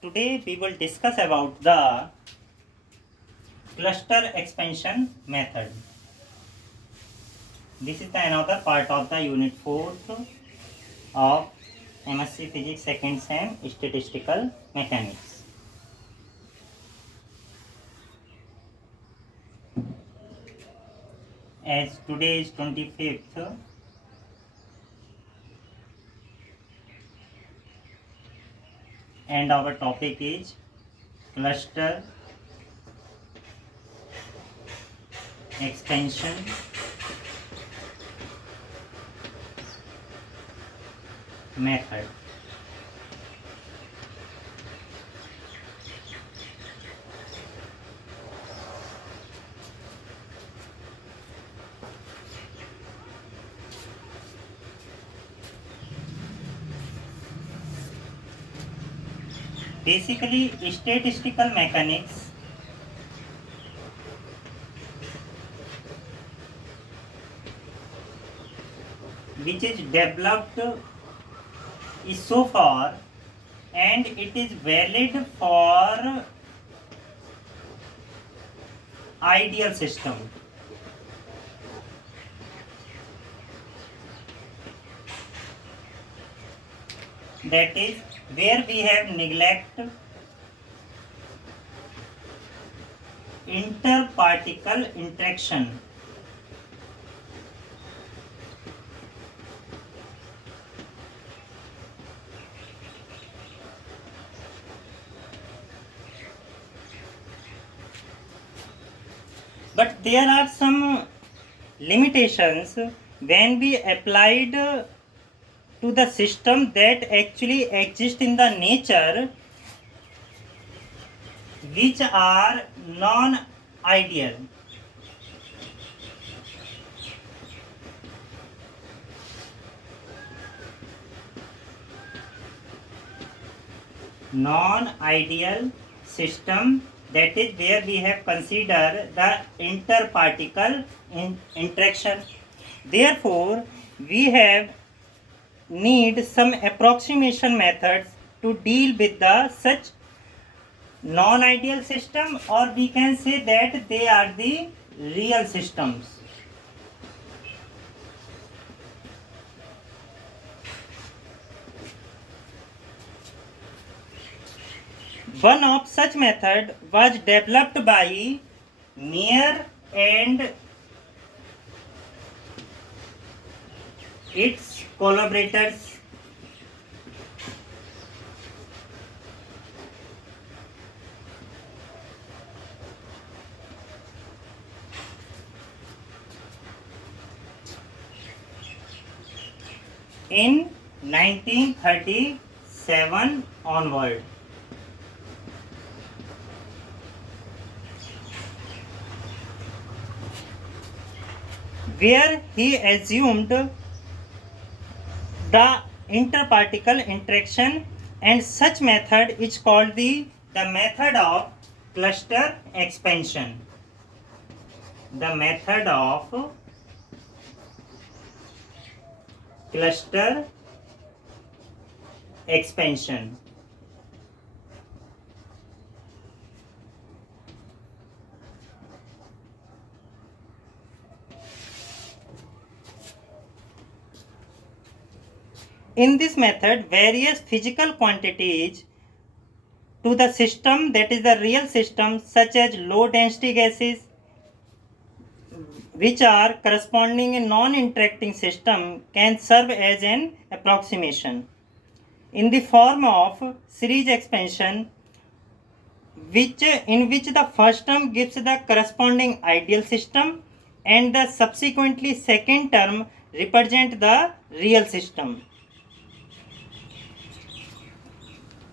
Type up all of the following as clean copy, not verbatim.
Today we will discuss about the cluster expansion method. This is the another part of the unit 4th of MSc Physics second sem statistical mechanics. As today is 25th, and our topic is cluster expansion method. Basically, statistical mechanics which is developed is so far and it is valid for ideal system. That is where we have neglect interparticle interaction. But there are some limitations when we applied to the system that actually exist in the nature, which are non-ideal. Non-ideal system, that is where we have considered the interparticle interaction. Therefore, we have need some approximation methods to deal with the such non-ideal system, or we can say that they are the real systems. One of such method was developed by Meyer and its collaborators. In 1937 onward. Where he assumed the interparticle interaction, and such method is called the method of cluster expansion. The method of cluster expansion. In this method, various physical quantities to the system, that is the real system, such as low density gases, which are corresponding in non-interacting system, can serve as an approximation in the form of series expansion, in which the first term gives the corresponding ideal system and the subsequently second term represent the real system.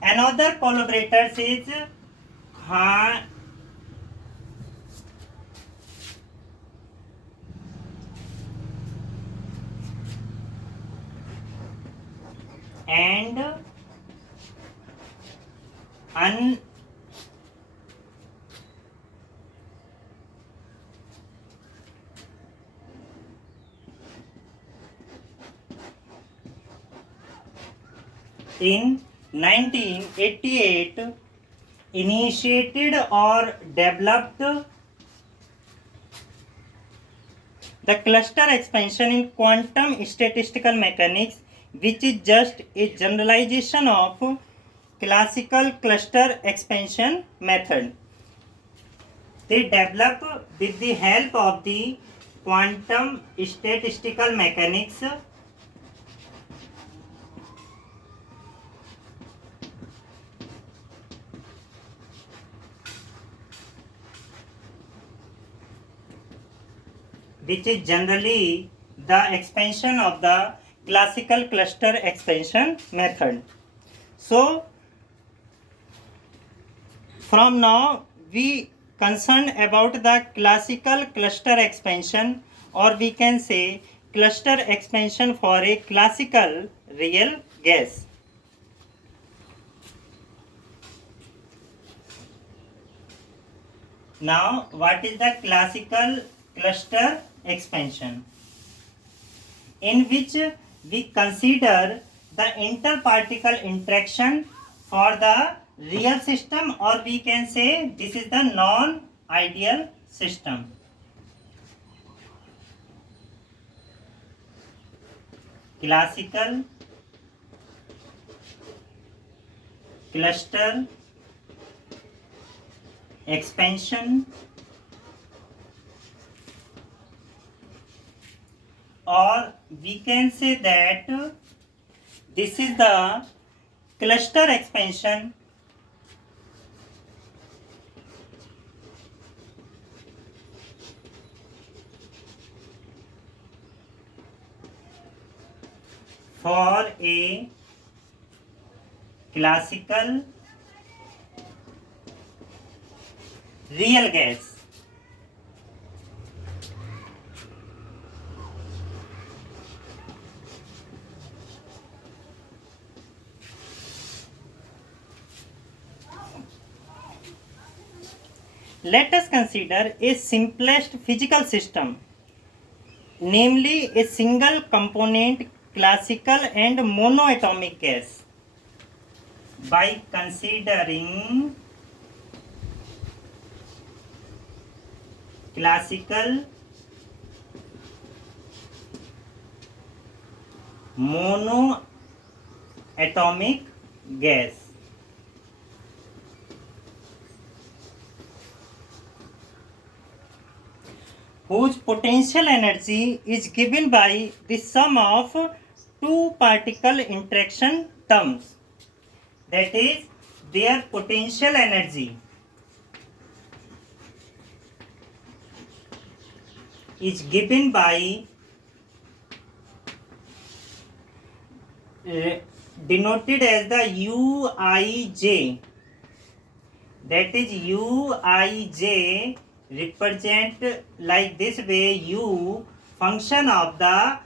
Another collaborator is Khan and in 1988 initiated or developed the cluster expansion in quantum statistical mechanics, which is just a generalization of classical cluster expansion method. They develop with the help of the quantum statistical mechanics which is generally the expansion of the classical cluster expansion method. So from now we concerned about the classical cluster expansion, or we can say cluster expansion for a classical real gas. Now what is the classical cluster expansion? In which we consider the interparticle interaction for the real system, or we can say this is the non-ideal system. Classical cluster expansion, or we can say that this is the cluster expansion for a classical real gas. Let us consider a simplest physical system, namely a single component classical and monoatomic gas. By considering classical monoatomic gas, whose potential energy is given by the sum of two particle interaction terms, that is their potential energy is given by denoted as the Uij, that is Uij represent like this way: U function of the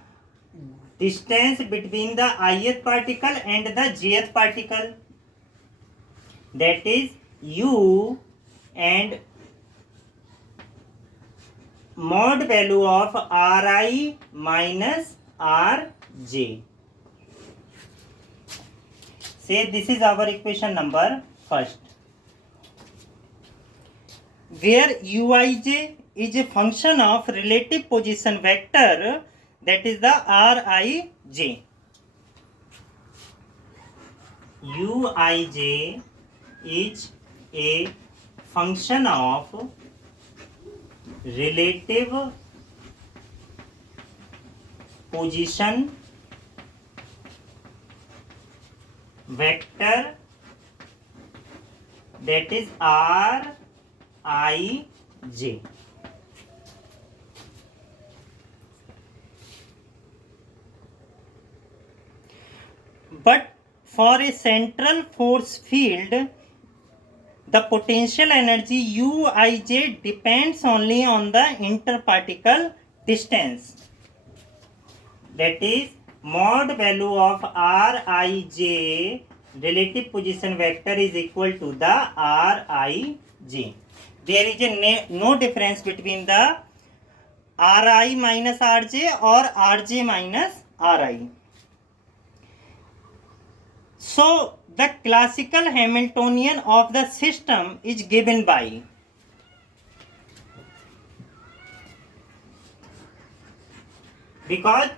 distance between the ith particle and the jth particle, that is U, and mod value of Ri minus Rj. Say this is our equation number first, where Uij is a function of relative position vector, that is the Rij. Uij is a function of relative position vector, that is Rij. But for a central force field, the potential energy Uij depends only on the interparticle distance, that is mod value of Rij relative position vector is equal to the Rij. There is no difference between the Ri minus Rj or Rj minus Ri. So the classical Hamiltonian of the system is given by, because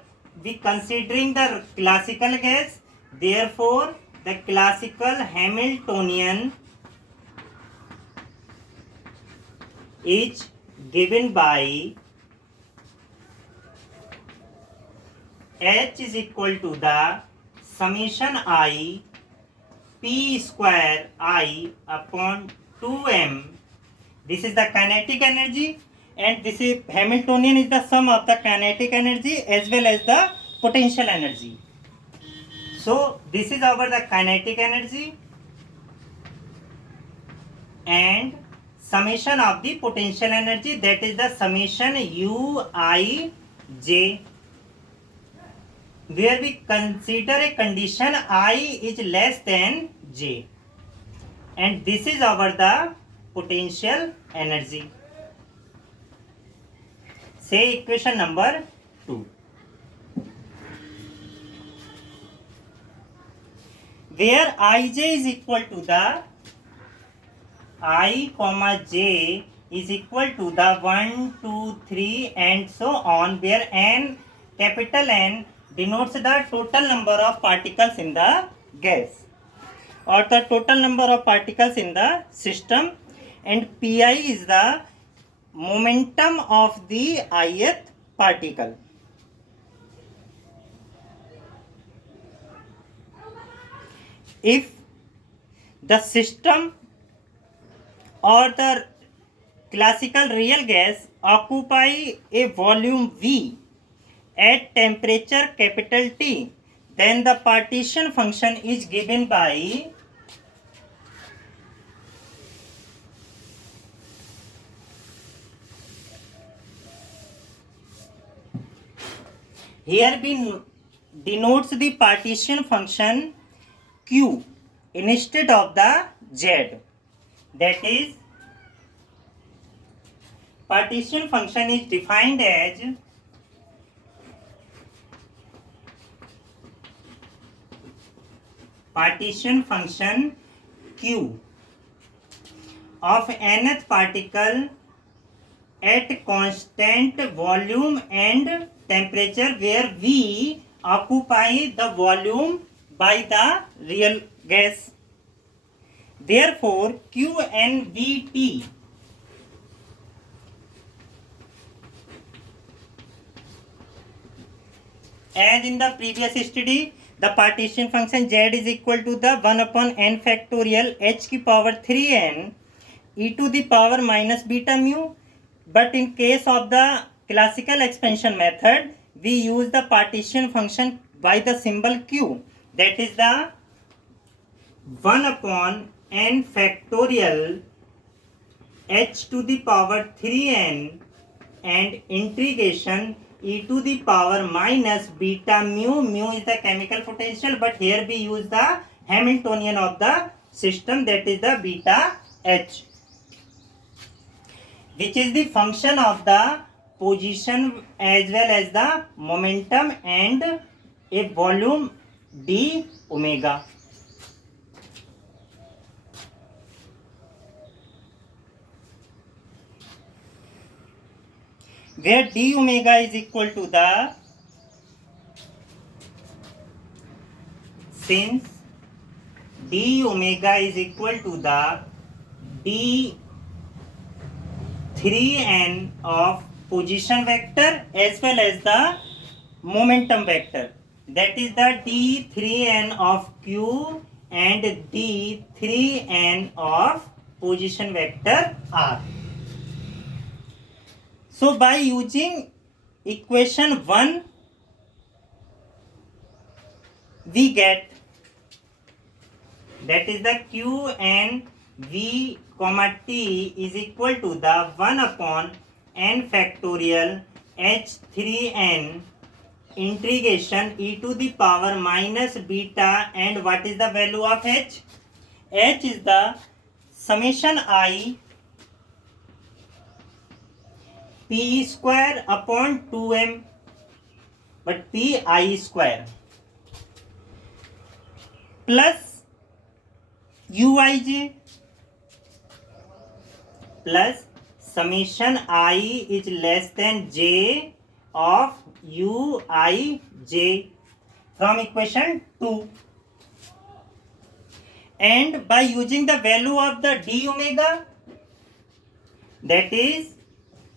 we considering the classical gas, therefore the classical Hamiltonian is given by H is equal to the summation I P square I upon 2m. This is the kinetic energy, and this is Hamiltonian is the sum of the kinetic energy as well as the potential energy. So this is our the kinetic energy and summation of the potential energy, that is the summation Uij, where we consider a condition I is less than J, and this is our the potential energy. Say equation number 2, where Ij is equal to the I comma j is equal to the 1, 2, 3 and so on, where n, capital N, denotes the total number of particles in the gas or the total number of particles in the system, and pi is the momentum of the ith particle. If the system or the classical real gas occupy a volume V at temperature capital T, then the partition function is given by here we denotes the partition function Q instead of the Z. That is, partition function is defined as partition function Q of nth particle at constant volume and temperature, where V occupy the volume by the real gas. Therefore, QnVT as in the previous study, the partition function Z is equal to the 1 upon n factorial h की power 3n e to the power minus beta mu. But in case of the classical expansion method, we use the partition function by the symbol Q, that is the 1 upon n factorial h to the power 3n and integration e to the power minus beta mu. Mu is the chemical potential, but here we use the Hamiltonian of the system, that is the beta h, which is the function of the position as well as the momentum and a volume d omega. Where d omega is equal to the, since d omega is equal to the d3n of position vector as well as the momentum vector, that is the d3n of q and d3n of position vector r. So by using equation 1, we get, that is the q and v comma t is equal to the 1 upon n factorial h3n integration e to the power minus beta, and what is the value of h? H is the summation I p square upon 2m, but pi square. plus uij plus summation I is less than j of uij from equation 2. And by using the value of the d omega, that is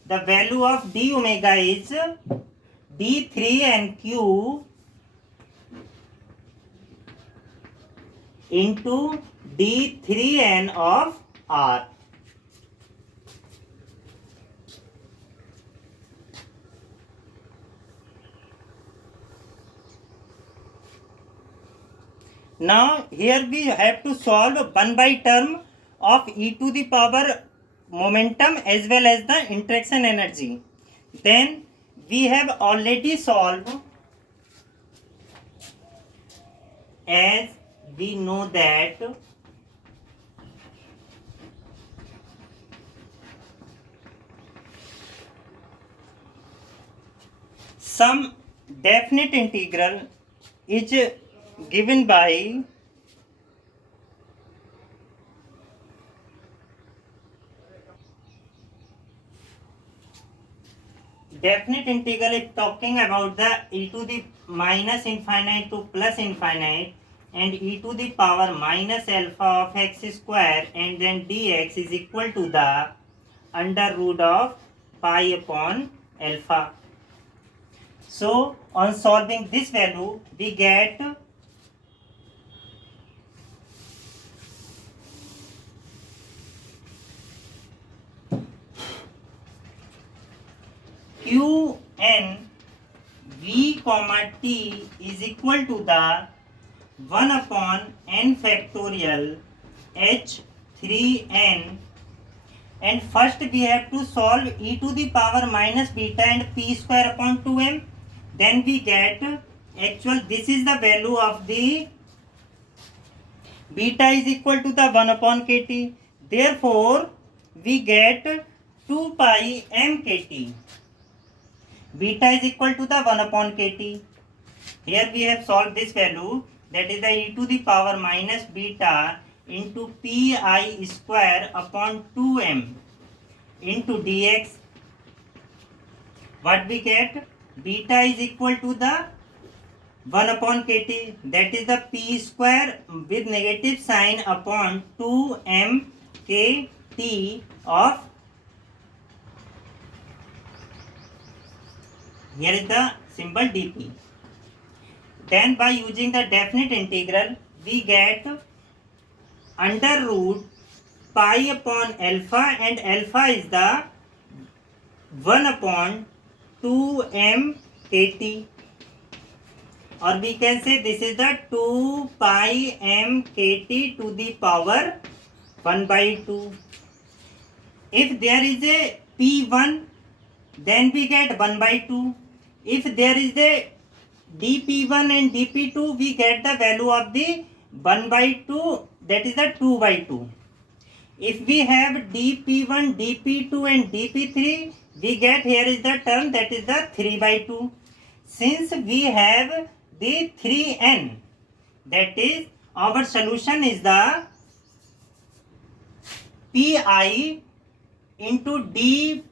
the value of d omega is d3nq into d3n of r. Now here we have to solve 1 by term of e to the power momentum as well as the interaction energy. Then we have already solved, as we know that some definite integral is given by definite integral is talking about the e to the minus infinite to plus infinite and e to the power minus alpha of x square, and then dx is equal to the under root of pi upon alpha. So on solving this value we get Qn v comma t is equal to the 1 upon n factorial h3n, and first we have to solve e to the power minus beta and p square upon 2m. Then we get actual, this is the value of the beta is equal to the 1 upon kt. Therefore we get 2 pi m kt. Beta is equal to the 1 upon kt. Here we have solved this value, that is the e to the power minus beta into pi square upon 2m into dx. What we get? Beta is equal to the 1 upon kt, that is the p square with negative sign upon 2m kt of, here is the symbol dp. Then by using the definite integral we get under root pi upon alpha, and alpha is the 1 upon 2m kt, or we can say this is the 2 pi m kt to the power 1 by 2. If there is a p1 then we get 1 by 2. If there is a dp1 and dp2 we get the value of the 1 by 2, that is the 2 by 2. If we have dp1, dp2 and dp3 we get, here is the term, that is the 3 by 2. Since we have the 3n, that is our solution is the pi into d,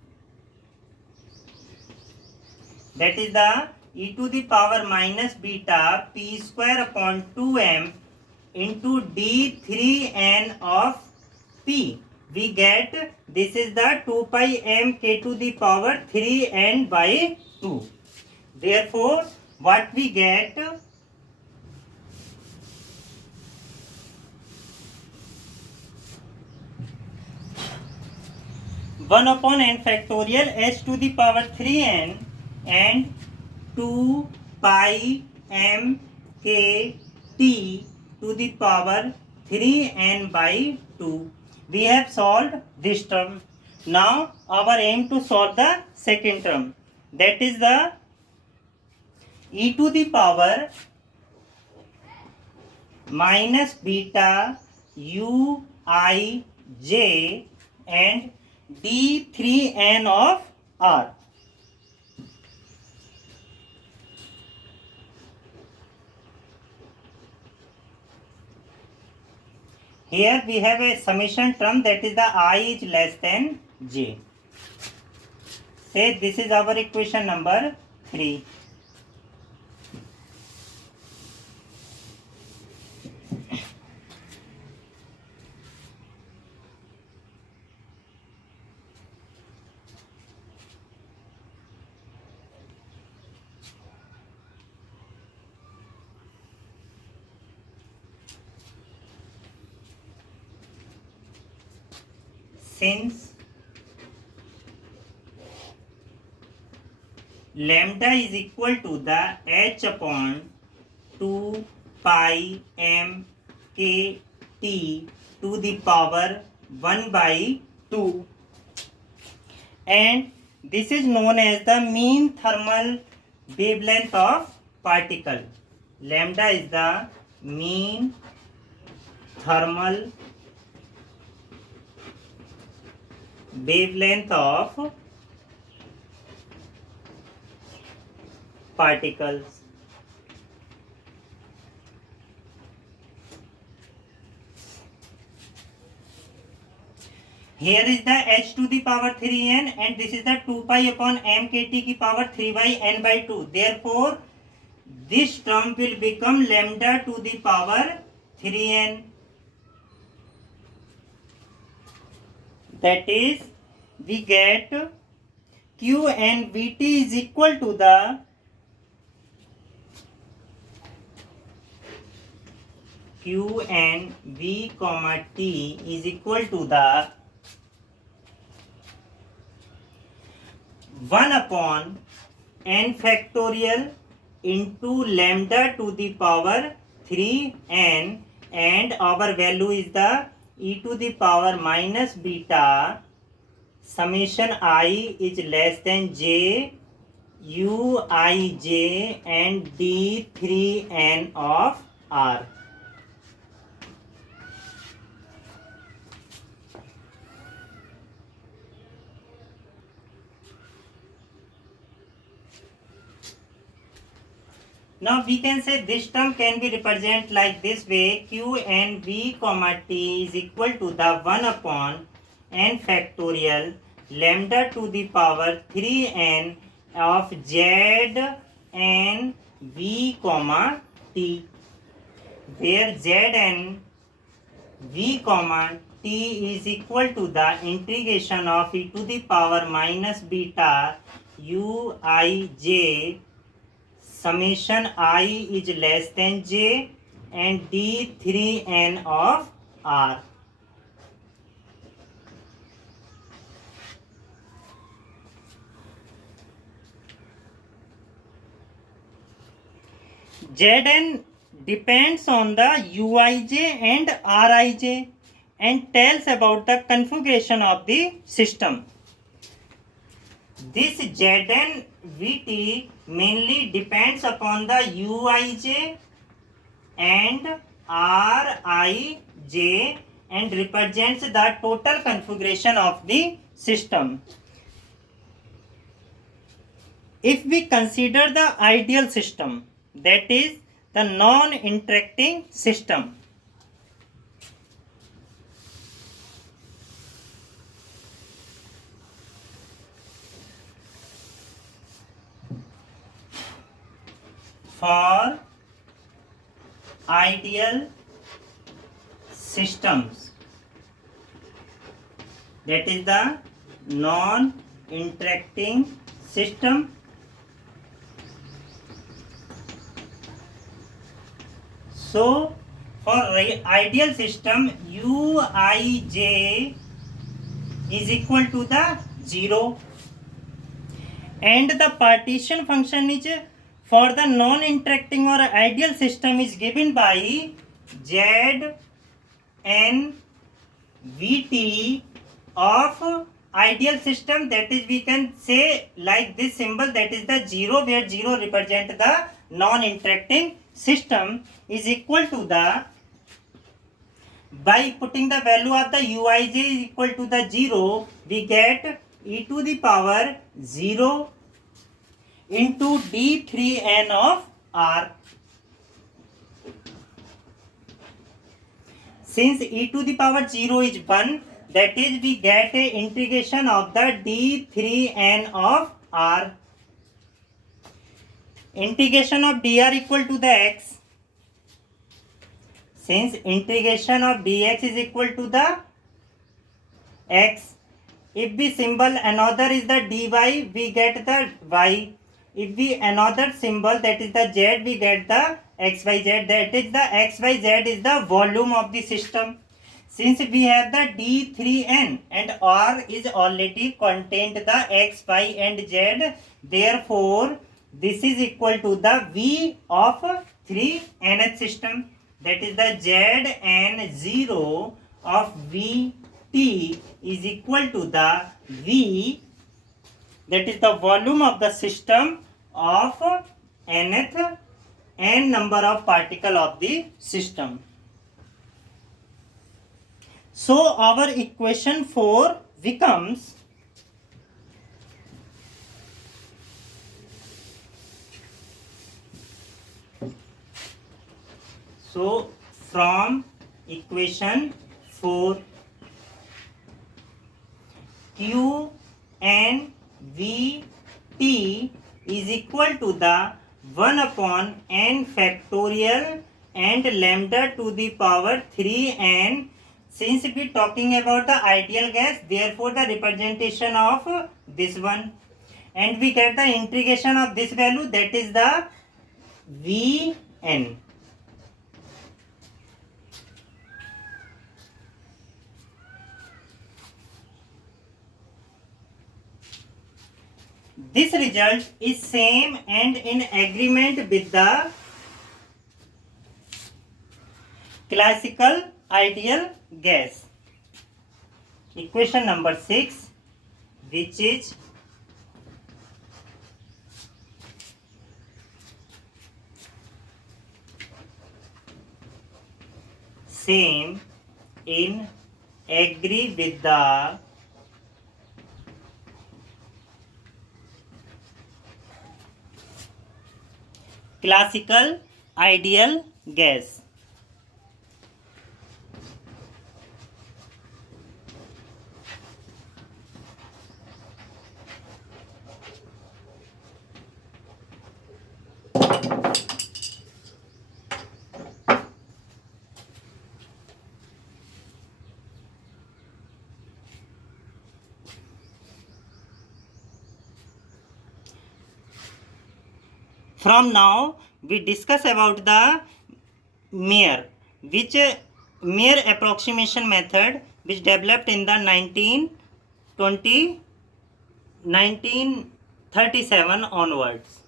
that is the e to the power minus beta p square upon 2m into d3n of p. We get, this is the 2 pi m k to the power 3n by 2. Therefore what we get? 1 upon n factorial h to the power 3n and 2 pi m k t to the power 3n by 2. We have solved this term. Now our aim to solve the second term, that is the e to the power minus beta u I j and d3n of r. Here we have a summation term, that is the I is less than j. Say this is our equation number 3. Since lambda is equal to the h upon 2 pi m k t to the power 1 by 2, and this is known as the mean thermal wavelength of particle. Lambda is the mean thermal wavelength of particles. Here is the h to the power 3n, and this is the 2 pi upon m kt की power 3 by n by 2. Therefore, this term will become lambda to the power 3n. That is, we get q and vt is equal to the q and v comma t is equal to the 1 upon n factorial into lambda to the power 3n, and our value is the e to the power minus beta summation I is less than j u I j and d 3n of r. Now we can say this term can be represented like this way: q and v comma t is equal to the 1 upon n factorial lambda to the power 3n of z and v comma t, where z and v comma t is equal to the integration of e to the power minus beta u I j summation I is less than j and d 3n of r. Zn depends on the uij and rij and tells about the configuration of the system. This Zn Vt mainly depends upon the uij and rij and represents the total configuration of the system. If we consider the ideal system, that is the non-interacting system, for ideal systems, that is the non-interacting system, so for ideal system uij is equal to the 0, and the partition function is for the non-interacting or ideal system is given by z n vt of ideal system, that is we can say like this symbol, that is the 0, where 0 represent the non-interacting system, is equal to the, by putting the value of the uij is equal to the 0, we get e to the power 0 into d3n of r. Since e to the power 0 is 1, that is we get a integration of the d3n of r. Integration of dr equal to the x. Since integration of dx is equal to the x, if the symbol another is the dy, we get the y. If we another symbol, that is the z, we get the xyz. That is the xyz is the volume of the system. Since we have the d3n and r is already contained the x, y and z, therefore this is equal to the v of 3nth system. That is the zn0 of vt is equal to the v, that is the volume of the system of nth n number of particle of the system. So our equation 4 becomes from equation 4, q n v t is equal to the 1 upon n factorial and lambda to the power 3n. Since we are talking about the ideal gas, therefore the representation of this one, and we get the integration of this value, that is the Vn. This result is same and in agreement with the classical ideal gas. Equation number 6, which is same in agree with the classical ideal gas. From now, we discuss about the Mayer, which Mayer approximation method, which developed in the 1937 onwards.